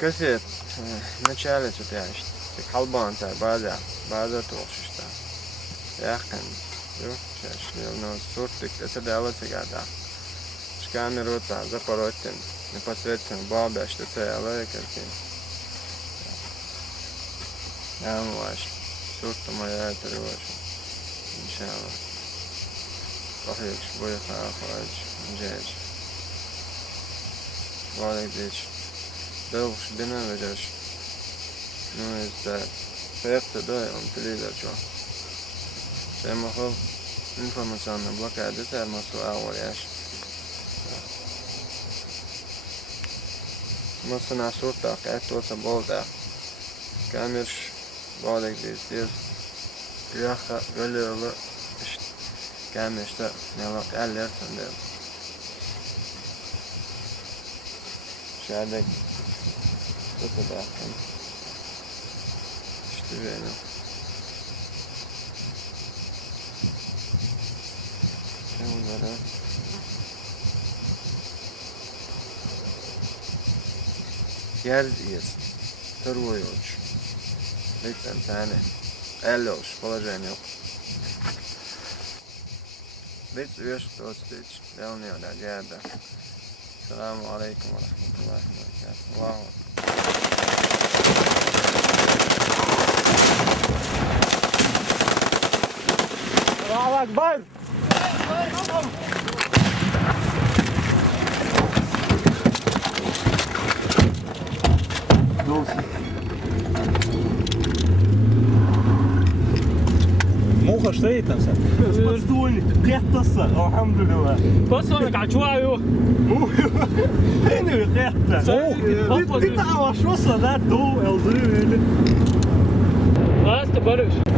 كثير начале тут я халбан цай база толшишта яхын но суртик это делается гада шками рота запоротен непосредственно бабя что целое как я муаш сурта моя это рочь иншаллах похож боя хавач джеж валик дич Belgisch binnen we dus. Nu is de vijfde dag om te leren zo. Zij mag wel informatie aan de blokkade, dit is maar zo oud is. Moest naar soort dag, echt tot een bol dag. Kamers, wat ik dit is. Ja, gullen, kamers dat, nou ook alert van de. Schade. Это да. Что верно. Şöyle. Yer yes. Второй уч. Lütfen tane. 50 uç. Olacağın yok. Bit üyeş dostluç. Delniyorlar yerde. Selamun aleyküm ve rahmetullahi ve berekatuhu. Allahu الله أكبر مو خشيت انسى مسؤول قيادة الحمد لله بص انا قاعد شويه مو هنا قيادة دي تعوش وصل ده دو الضريب خلاص تبرش